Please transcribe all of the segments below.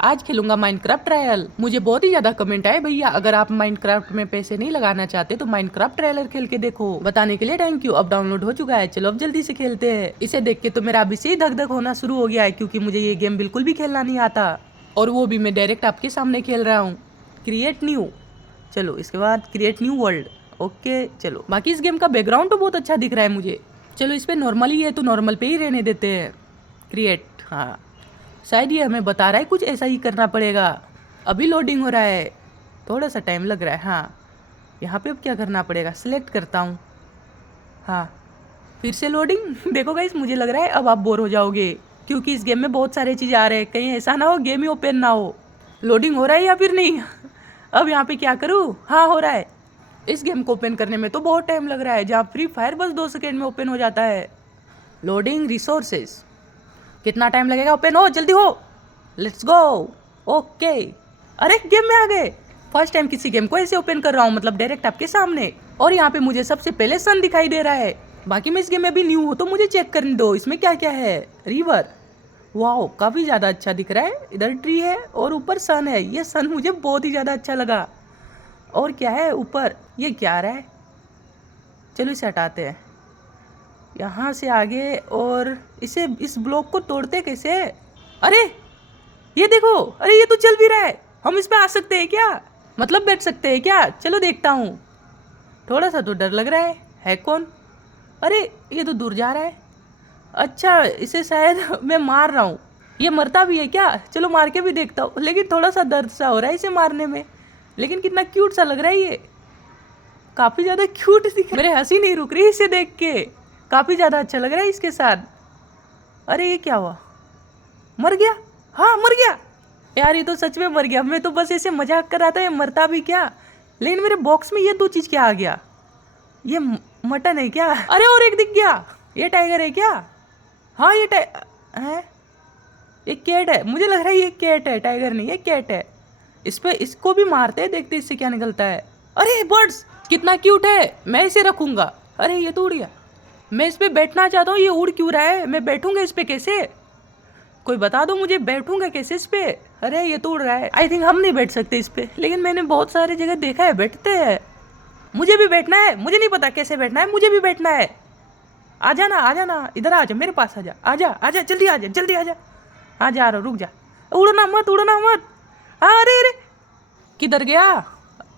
आज खेलूंगा Minecraft trial. मुझे बहुत ही ज्यादा कमेंट आए, भैया अगर आप माइनक्राफ्ट में पैसे नहीं लगाना चाहते तो माइनक्राफ्ट ट्रायलर खेल के देखो। बताने के लिए थैंक यू। अब डाउनलोड हो चुका है, चलो अब जल्दी से खेलते हैं। इसे देख के तो मेरा अभी से ही धक धक होना शुरू हो गया है, क्योंकि मुझे ये गेम बिल्कुल भी खेलना नहीं आता, और वो भी मैं डायरेक्ट आपके सामने खेल रहा हूँ। क्रिएट न्यू, चलो इसके बाद क्रिएट न्यू वर्ल्ड। ओके चलो, बाकी इस गेम का बैकग्राउंड तो बहुत अच्छा दिख रहा है मुझे। चलो इस पे नॉर्मल ही है तो नॉर्मल पे ही रहने देते हैं। क्रिएट, हाँ शायद ये हमें बता रहा है कुछ ऐसा ही करना पड़ेगा। अभी लोडिंग हो रहा है, थोड़ा सा टाइम लग रहा है। हाँ यहाँ पे अब क्या करना पड़ेगा, सिलेक्ट करता हूँ। हाँ फिर से लोडिंग देखो गाइस, मुझे लग रहा है अब आप बोर हो जाओगे, क्योंकि इस गेम में बहुत सारे चीज़ आ रहे हैं। कहीं ऐसा ना हो गेम ही ओपन ना हो। लोडिंग हो रहा है या फिर नहीं अब यहाँ पे क्या करूँ, हाँ हो रहा है। इस गेम को ओपन करने में तो बहुत टाइम लग रहा है, जहाँ फ्री फायर बस 2 सेकेंड में ओपन हो जाता है। लोडिंग रिसोर्सेज, कितना टाइम लगेगा ओपन हो, जल्दी हो, लेट्स गो। ओके, अरे गेम में आ गए। फर्स्ट टाइम किसी गेम को ऐसे ओपन कर रहा हूँ, मतलब डायरेक्ट आपके सामने। और यहाँ पे मुझे सबसे पहले सन दिखाई दे रहा है। बाकी मैं इस गेम में भी न्यू हूँ तो मुझे चेक करने दो इसमें क्या क्या है। रिवर, वाओ काफ़ी ज़्यादा अच्छा दिख रहा है। इधर ट्री है और ऊपर सन है, ये सन मुझे बहुत ही ज़्यादा अच्छा लगा। और क्या है ऊपर, ये क्या आ रहा है, चलो इसे हटाते हैं। यहाँ से आगे, और इसे इस ब्लॉक को तोड़ते कैसे, अरे ये देखो, अरे ये तो चल भी रहा है। हम इस पे आ सकते हैं क्या, मतलब बैठ सकते हैं क्या, चलो देखता हूँ। थोड़ा सा तो डर लग रहा है कौन, अरे ये तो दूर जा रहा है। अच्छा इसे शायद मैं मार रहा हूँ, ये मरता भी है क्या, चलो मार के भी देखता हूँ। लेकिन थोड़ा सा दर्द सा हो रहा है इसे मारने में, लेकिन कितना क्यूट सा लग रहा है ये, काफ़ी ज़्यादा क्यूट दिख, मेरे हंसी नहीं रुक रही इसे देख के, काफ़ी ज़्यादा अच्छा लग रहा है इसके साथ। अरे ये क्या हुआ, मर गया, हाँ मर गया यार, ये तो सच में मर गया। मैं तो बस ऐसे मजाक कर रहा था, ये मरता भी क्या। लेकिन मेरे बॉक्स में ये 2 चीज़ क्या आ गया, ये मटन है क्या, अरे और एक दिख गया, ये टाइगर है क्या, हाँ ये है, ये कैट है, मुझे लग रहा है ये कैट है, टाइगर नहीं, ये कैट है। इस पे इसको भी मारते हैं, देखते इससे क्या निकलता है। अरे बर्ड्स कितना क्यूट है, मैं इसे रखूंगा। अरे ये तो उड़ गया, मैं इस पे बैठना चाहता हूँ, ये उड़ क्यों रहा है, मैं बैठूंगा इस पे कैसे, कोई बता दो मुझे, बैठूंगा कैसे इस पे। अरे ये तो उड़ रहा है, आई थिंक हम नहीं बैठ सकते इस पे, लेकिन मैंने बहुत सारी जगह देखा है बैठते हैं। मुझे भी बैठना है, मुझे नहीं पता कैसे बैठना है, मुझे भी बैठना है। आ जाना इधर आ जा, मेरे पास आ जा, आ जा आ जा, जल्दी आ जा, जल्दी आ जा, आ जा रहा, रुक जा, उड़ना मत, उड़ना मत। अरे अरे किधर गया,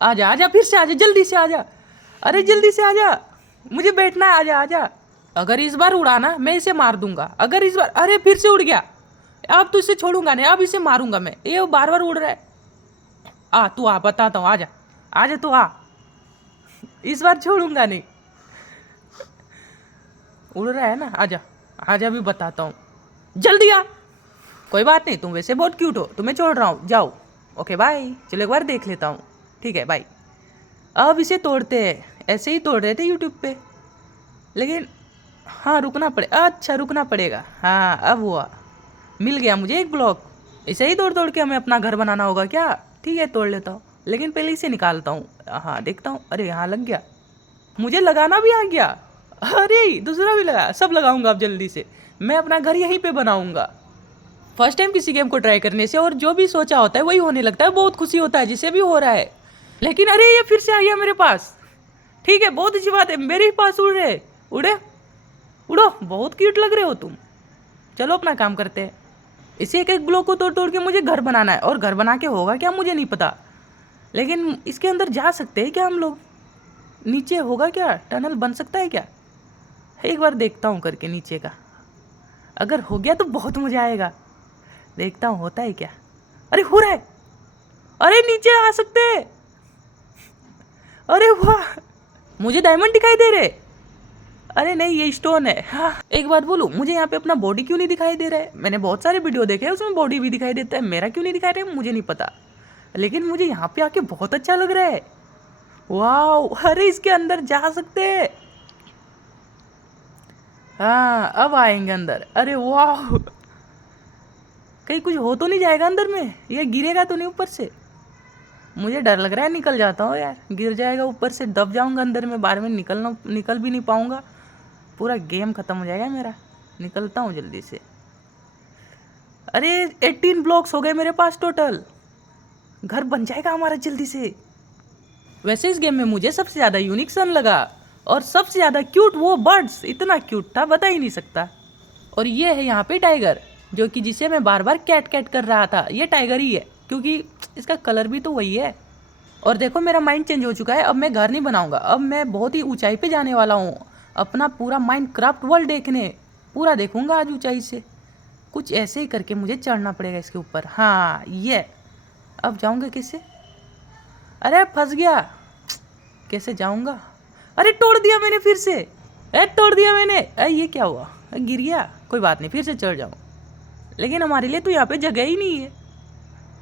आ जा फिर से आ जा, जल्दी से आ जा, अरे जल्दी से आ जा, मुझे बैठना है, आ जा आ जा। अगर इस बार उड़ा ना मैं इसे मार दूंगा, अगर इस बार, अरे फिर से उड़ गया। अब तो इसे छोड़ूंगा नहीं, अब इसे मारूंगा मैं, ये बार बार उड़ रहा है। आ तू आ, बताता हूँ, आ जा तू आ, इस बार छोड़ूंगा नहीं। उड़ रहा है ना, आ जा भी बताता हूँ, जल्दी आ। कोई बात नहीं, तुम वैसे बहुत क्यूट हो, तुम्हें छोड़ रहा हूँ, जाओ। ओके बाय, चलो एक बार देख लेता हूँ, ठीक है बाय। अब इसे तोड़ते हैं, ऐसे ही तोड़ रहे थे यूट्यूब पे, लेकिन हाँ रुकना पड़े, अच्छा रुकना पड़ेगा, हाँ अब हुआ, मिल गया मुझे एक ब्लॉक। इसे ही तोड़ तोड़ के हमें अपना घर बनाना होगा क्या, ठीक है तोड़ लेता हूँ, लेकिन पहले इसे निकालता हूँ। हाँ देखता हूँ, अरे यहाँ लग गया, मुझे लगाना भी आ गया, अरे दूसरा भी लगा, सब लगाऊंगा अब जल्दी से, मैं अपना घर यहीं पे बनाऊंगा। फर्स्ट टाइम किसी गेम को ट्राई करने से और जो भी सोचा होता है वही होने लगता है, बहुत खुशी होता है जिसे भी हो रहा है। लेकिन अरे ये फिर से आ गया मेरे पास, ठीक है बहुत अच्छी बात है, मेरे ही पास उड़ रहे, उड़े उड़ो, बहुत क्यूट लग रहे हो तुम। चलो अपना काम करते हैं, इसी एक एक ब्लॉक को तोड़ तोड़ के मुझे घर बनाना है, और घर बना के होगा क्या मुझे नहीं पता, लेकिन इसके अंदर जा सकते हैं क्या हम लोग, नीचे होगा क्या, टनल बन सकता है क्या, एक बार देखता हूँ करके नीचे का, अगर हो गया तो बहुत मजा आएगा, देखता हूँ होता है क्या। अरे हो रहा है, अरे नीचे आ सकते हैं, अरे वाह मुझे डायमंड दिखाई दे रहे, अरे नहीं ये स्टोन है। हाँ एक बात बोलूँ, मुझे यहाँ पे अपना बॉडी क्यों नहीं दिखाई दे रहा है, मैंने बहुत सारे वीडियो देखे हैं उसमें बॉडी भी दिखाई देता है, मेरा क्यों नहीं दिखाई रहा है मुझे नहीं पता, लेकिन मुझे यहाँ पे आके बहुत अच्छा लग रहा है। वाह अरे इसके अंदर जा सकते हैं, हाँ अब आएंगे अंदर, अरे वाह कहीं कुछ हो तो नहीं जाएगा अंदर में, ये गिरेगा तो नहीं ऊपर से, मुझे डर लग रहा है, निकल जाता हूँ यार, गिर जाएगा ऊपर से, दब जाऊंगा अंदर में, बार में निकल भी नहीं पाऊंगा, पूरा गेम ख़त्म हो जाएगा मेरा, निकलता हूँ जल्दी से। अरे 18 ब्लॉक्स हो गए मेरे पास टोटल। घर बन जाएगा हमारा जल्दी से। वैसे इस गेम में मुझे सबसे ज़्यादा यूनिक सन लगा और सबसे ज़्यादा क्यूट वो बर्ड्स, इतना क्यूट था बता ही नहीं सकता। और ये है यहाँ पे टाइगर, जो कि जिसे मैं बार बार कैट कैट कर रहा था, ये टाइगर ही है क्योंकि इसका कलर भी तो वही है। और देखो मेरा माइंड चेंज हो चुका है, अब मैं घर नहीं बनाऊंगा, अब मैं बहुत ही ऊंचाई पे जाने वाला हूँ अपना पूरा माइनक्राफ्ट वर्ल्ड देखने। पूरा देखूंगा आज ऊंचाई से। कुछ ऐसे ही करके मुझे चढ़ना पड़ेगा इसके ऊपर। हाँ ये, अब जाऊंगा कैसे? अरे फंस गया, कैसे जाऊंगा? अरे तोड़ दिया मैंने फिर से, अरे तोड़ दिया मैंने। अरे ये क्या हुआ? गिर गया, कोई बात नहीं फिर से चढ़ जाऊँ। लेकिन हमारे लिए तो यहाँ पे जगह ही नहीं है,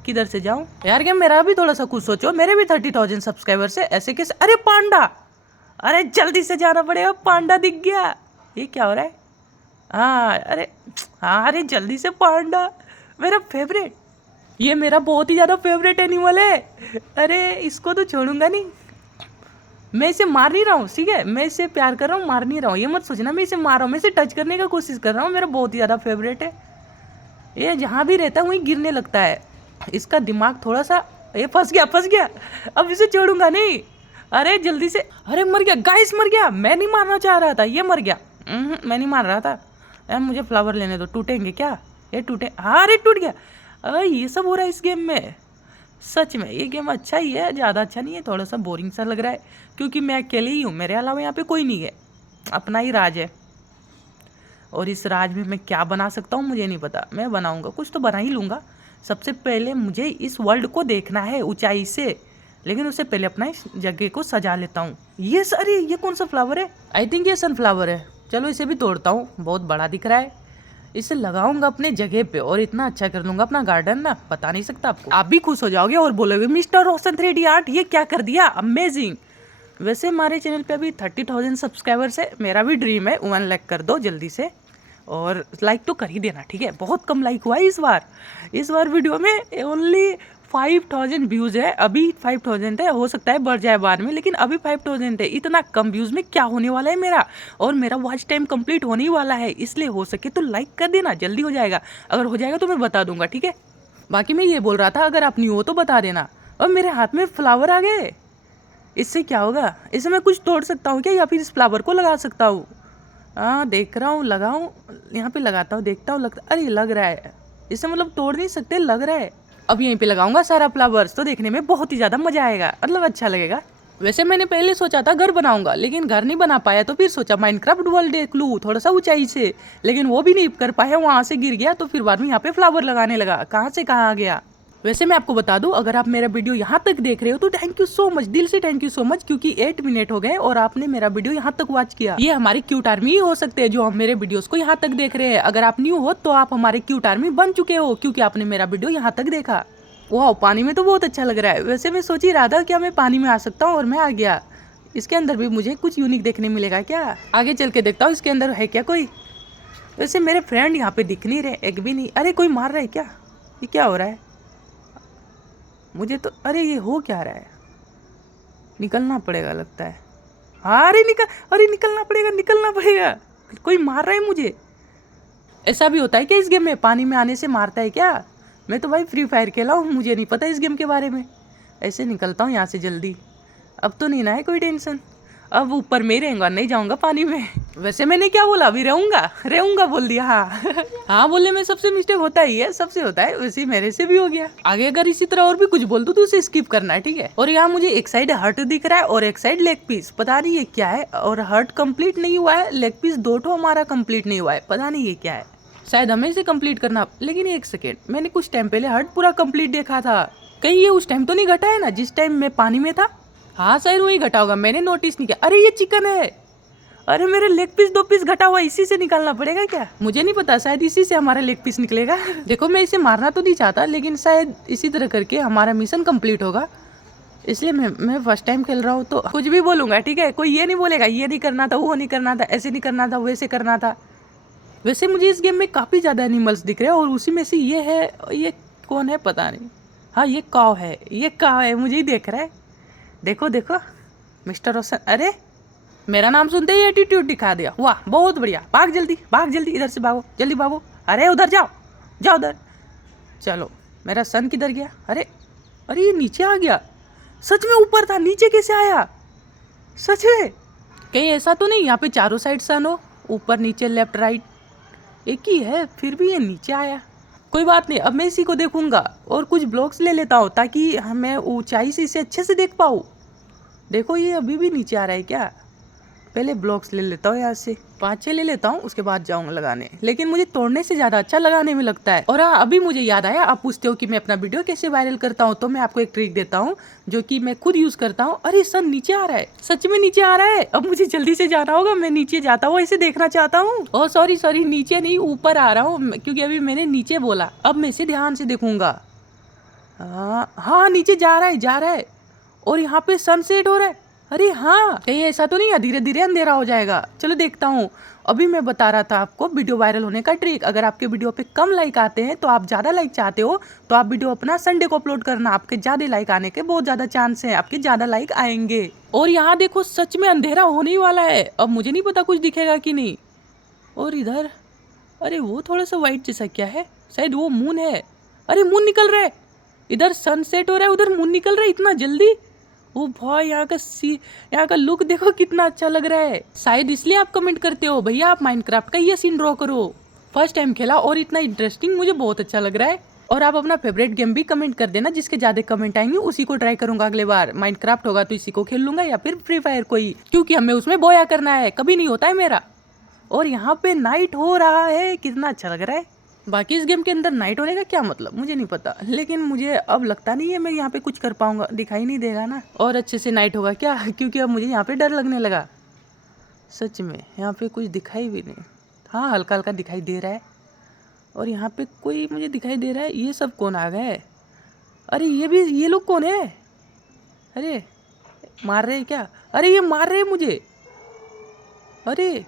किधर से जाऊँ यार? क्या मेरा भी थोड़ा सा कुछ सोचो, मेरे भी 30,000 सब्सक्राइबर्स है, ऐसे कैसे? अरे पांडा, अरे जल्दी से जाना पड़ेगा, पांडा दिख गया। ये क्या हो रहा है? हाँ अरे, हाँ अरे जल्दी से, पांडा मेरा फेवरेट, ये मेरा बहुत ही ज़्यादा फेवरेट एनिमल है। अरे इसको तो छोड़ूंगा नहीं, मैं इसे मार नहीं रहा हूँ, ठीक है? मैं इसे प्यार कर रहा हूँ, मार नहीं रहा हूँ, ये मत सोचना मैं इसे मार रहा हूँ, मैं इसे टच करने का कोशिश कर रहा हूँ, मेरा बहुत ही ज़्यादा फेवरेट है। ये जहाँ भी रहता है वहीं गिरने लगता है, इसका दिमाग थोड़ा सा। ये फंस गया फंस गया, अब इसे छोड़ूंगा नहीं। अरे जल्दी से, अरे मर गया गाइस, मर गया। मैं नहीं मारना चाह रहा था, ये मर गया। मैं नहीं मार रहा था यार, मुझे फ्लावर लेने दो। टूटेंगे क्या? ये टूटे, हाँ अरे टूट गया। अरे ये सब हो रहा है इस गेम में। सच में ये गेम अच्छा ही है, ज़्यादा अच्छा नहीं है, थोड़ा सा बोरिंग सा लग रहा है क्योंकि मैं अकेले ही हूँ, मेरे अलावा यहाँ पे कोई नहीं है, अपना ही राज है। और इस राज में मैं क्या बना सकता हूँ मुझे नहीं पता, मैं बनाऊँगा कुछ तो बना ही लूँगा। सबसे पहले मुझे इस वर्ल्ड को देखना है ऊंचाई से, लेकिन उससे पहले अपना इस जगह को सजा लेता हूँ। ये अरे ये कौन सा फ्लावर है? आई थिंक ये सनफ्लावर है। चलो इसे भी तोड़ता हूँ, बहुत बड़ा दिख रहा है। इसे लगाऊंगा अपने जगह पे और इतना अच्छा कर दूंगा अपना गार्डन ना, बता नहीं सकता आपको। आप भी खुश हो जाओगे और बोलोगे मिस्टर रोशन 3D आर्ट ये क्या कर दिया, अमेजिंग। वैसे हमारे चैनल पे अभी 30,000 सब्सक्राइबर्स है, मेरा भी ड्रीम है 1 लाख कर दो जल्दी से, और लाइक तो कर ही देना, ठीक है? बहुत कम लाइक हुआ है इस बार वीडियो में ओनली 5,000 व्यूज़ है। अभी 5,000 है, हो सकता है बढ़ जाए बाद में, लेकिन अभी 5,000 है। इतना कम व्यूज़ में क्या होने वाला है मेरा, और मेरा वॉच टाइम कंप्लीट होने ही वाला है, इसलिए हो सके तो लाइक कर देना, जल्दी हो जाएगा। अगर हो जाएगा तो मैं बता दूंगा, ठीक है? बाकी मैं ये बोल रहा था, अगर आप न्यू हो तो बता देना। और मेरे हाथ में फ्लावर आ गए, इससे क्या होगा? इसे मैं कुछ तोड़ सकता हूँ क्या, या फिर इस फ्लावर को लगा सकता हूँ? हाँ देख रहा हूँ, लगाऊँ, यहाँ पे लगाता हूँ, देखता हूँ, लगता, अरे लग रहा है। इसे मतलब तोड़ नहीं सकते, लग रहा है। अब यहीं पे लगाऊंगा सारा फ्लावर्स, तो देखने में बहुत ही ज़्यादा मजा आएगा, मतलब अच्छा लगेगा। वैसे मैंने पहले सोचा था घर बनाऊंगा, लेकिन घर नहीं बना पाया, तो फिर सोचा माइनक्राफ्ट वर्ल्ड देख लूँ थोड़ा सा ऊंचाई से, लेकिन वो भी नहीं कर पाया, वहाँ से गिर गया। तो फिर बाद में यहाँ पे फ्लावर लगाने लगा, कहाँ से कहाँ आ गया। वैसे मैं आपको बता दूं, अगर आप मेरा वीडियो यहाँ तक देख रहे हो तो थैंक यू सो मच, दिल से थैंक यू सो मच, क्योंकि 8 मिनट हो गए और आपने मेरा वीडियो यहाँ तक वॉच किया। ये हमारी क्यूट आर्मी ही हो सकते हैं जो हम मेरे वीडियोस को यहाँ तक देख रहे हैं। अगर आप न्यू हो तो आप हमारे क्यूट आर्मी बन चुके हो, क्योंकि आपने मेरा वीडियो यहाँ तक देखा। वाह पानी में तो बहुत अच्छा लग रहा है। वैसे मैं सोच ही रहा था क्या मैं पानी में आ सकता हूँ, और मैं आ गया। इसके अंदर भी मुझे कुछ यूनिक देखने मिलेगा क्या? आगे चल के देखता हूँ इसके अंदर है क्या कोई। वैसे मेरे फ्रेंड यहाँ पे दिख नहीं रहे, एक भी नहीं। अरे कोई मार रहा है क्या? ये क्या हो रहा है मुझे तो? अरे ये हो क्या रहा है? निकलना पड़ेगा लगता है। अरे निकलना पड़ेगा, कोई मार रहा है मुझे। ऐसा भी होता है क्या इस गेम में, पानी में आने से मारता है क्या? मैं तो भाई फ्री फायर खेला हूँ, मुझे नहीं पता इस गेम के बारे में। ऐसे निकलता हूँ यहाँ से जल्दी, अब तो नहीं ना है कोई टेंशन। अब ऊपर में ही रहूंगा, नहीं जाऊंगा पानी में। वैसे मैंने क्या बोला, अभी रहूंगा बोल दिया। हाँ हाँ बोलने में सबसे मिस्टेक होता ही है, सबसे होता है, वैसे मेरे से भी हो गया। आगे अगर इसी तरह और भी कुछ बोल दूं तो उसे स्किप करना है, ठीक है? और यहाँ मुझे एक साइड हर्ट दिख रहा है और एक साइड लेग पीस, पता नहीं ये क्या है। और हर्ट कंप्लीट नहीं हुआ है, लेग पीस 2 ठो हमारा कंप्लीट नहीं हुआ है, पता नहीं ये क्या है। शायद हमें इसे कंप्लीट करना। लेकिन एक सेकेंड, मैंने कुछ टाइम पहले हर्ट पूरा कंप्लीट देखा था, कहीं ये उस टाइम तो नहीं घटा है ना जिस टाइम मैं पानी में था? हाँ शायद वही घटा होगा, मैंने नोटिस नहीं किया। अरे ये चिकन है, अरे मेरे लेग पीस 2 पीस घटा हुआ, इसी से निकालना पड़ेगा क्या? मुझे नहीं पता, शायद इसी से हमारा लेग पीस निकलेगा। देखो मैं इसे मारना तो नहीं चाहता, लेकिन शायद इसी तरह करके हमारा मिशन कंप्लीट होगा, इसलिए मैं फर्स्ट टाइम खेल रहा हूँ तो कुछ भी बोलूँगा, ठीक है? कोई ये नहीं बोलेगा ये नहीं करना था, वो नहीं करना था, ऐसे नहीं करना था, वैसे करना था। वैसे मुझे इस गेम में काफ़ी ज़्यादा एनिमल्स दिख रहे हैं, और उसी में से ये है, ये कौन है पता नहीं। हाँ ये काव है, मुझे ही देख रहा है। देखो मिस्टर रोशन, अरे मेरा नाम सुनते ही एटीट्यूड दिखा दिया, वाह बहुत बढ़िया। भाग जल्दी इधर से, भागो जल्दी भागो। अरे उधर जाओ उधर, चलो, मेरा सन किधर गया? अरे अरे ये नीचे आ गया। सच में ऊपर था, नीचे कैसे आया? सच में कहीं ऐसा तो नहीं यहाँ पे चारों साइड सन हो, ऊपर नीचे लेफ्ट राइट एक ही है, फिर भी ये नीचे आया। कोई बात नहीं, अब मैं इसी को देखूंगा और कुछ ब्लॉक्स ले लेता हूँ ताकि मैं ऊंचाई से इसे अच्छे से देख पाऊँ। देखो ये अभी भी नीचे आ रहा है क्या? पहले ब्लॉक्स ले लेता हूँ यहाँ से, 5-6 ले लेता हूँ, उसके बाद जाऊंगा लगाने। लेकिन मुझे तोड़ने से ज्यादा अच्छा लगाने में लगता है। और हाँ, अभी मुझे याद आया, आप पूछते हो कि मैं अपना वीडियो कैसे वायरल करता हूँ, तो मैं आपको एक ट्रिक देता हूँ जो कि मैं खुद यूज करता हूँ। अरे सन नीचे आ रहा है, सच में नीचे आ रहा है। अब मुझे जल्दी से जाना होगा, मैं नीचे जाता हूँ, इसे देखना चाहता हूँ। ओह सॉरी, नीचे नहीं ऊपर आ रहा हूँ, क्योंकि अभी मैंने नीचे बोला। अब मैं इसे ध्यान से देखूंगा। हाँ नीचे जा रहा है और यहाँ पे सनसेट हो रहा है। अरे हाँ, कहीं ऐसा तो नहीं है धीरे धीरे अंधेरा हो जाएगा? चलो देखता हूँ। अभी मैं बता रहा था आपको वीडियो वायरल होने का ट्रिक। अगर आपके वीडियो पे कम लाइक आते हैं, तो आप ज्यादा लाइक चाहते हो, तो आप वीडियो अपना संडे को अपलोड करना। आपके ज्यादा लाइक आने के बहुत ज्यादा चांस है, आपके ज्यादा लाइक आएंगे। और यहाँ देखो, सच में अंधेरा होने ही वाला है। अब मुझे नहीं पता कुछ दिखेगा कि नहीं। और इधर, अरे वो थोड़ा सा व्हाइट जैसा क्या है? शायद वो मून है। अरे मून निकल रहा है, इधर सनसेट हो रहा है, उधर मून निकल रहा है इतना जल्दी। ओ भाई, यहाँ का लुक देखो कितना अच्छा लग रहा है। शायद इसलिए आप कमेंट करते हो भैया आप माइनक्राफ्ट का ये सीन ड्रॉ करो। फर्स्ट टाइम खेला और इतना इंटरेस्टिंग, मुझे बहुत अच्छा लग रहा है। और आप अपना फेवरेट गेम भी कमेंट कर देना, जिसके ज्यादा कमेंट आएंगे उसी को ट्राई करूंगा अगले बार। माइनक्राफ्ट होगा तो इसी को खेल लूंगा, या फिर फ्री फायर कोई, क्योंकि हमें उसमें बोया करना है, कभी नहीं होता है मेरा। और यहाँ पे नाइट हो रहा है, कितना अच्छा लग रहा है। बाकी इस गेम के अंदर नाइट होने का क्या मतलब मुझे नहीं पता, लेकिन मुझे अब लगता नहीं है मैं यहाँ पे कुछ कर पाऊंगा। दिखाई नहीं देगा ना और अच्छे से नाइट होगा क्या? क्योंकि अब मुझे यहाँ पे डर लगने लगा। सच में यहाँ पे कुछ दिखाई भी नहीं। हाँ हल्का हल्का दिखाई दे रहा है। और यहाँ पे कोई मुझे दिखाई दे रहा है। ये सब कौन आ गए? अरे ये लोग कौन है? अरे मार रहे हैं क्या? अरे ये मार रहे हैं मुझे। अरे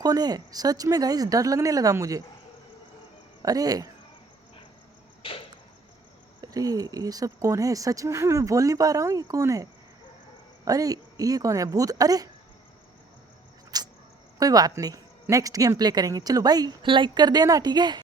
कौन है? सच में गाइस डर लगने लगा मुझे। अरे अरे ये सब कौन है? सच में मैं बोल नहीं पा रहा हूँ, ये कौन है? अरे ये कौन है? भूत? अरे कोई बात नहीं, नेक्स्ट गेम प्ले करेंगे। चलो भाई, लाइक कर देना, ठीक है।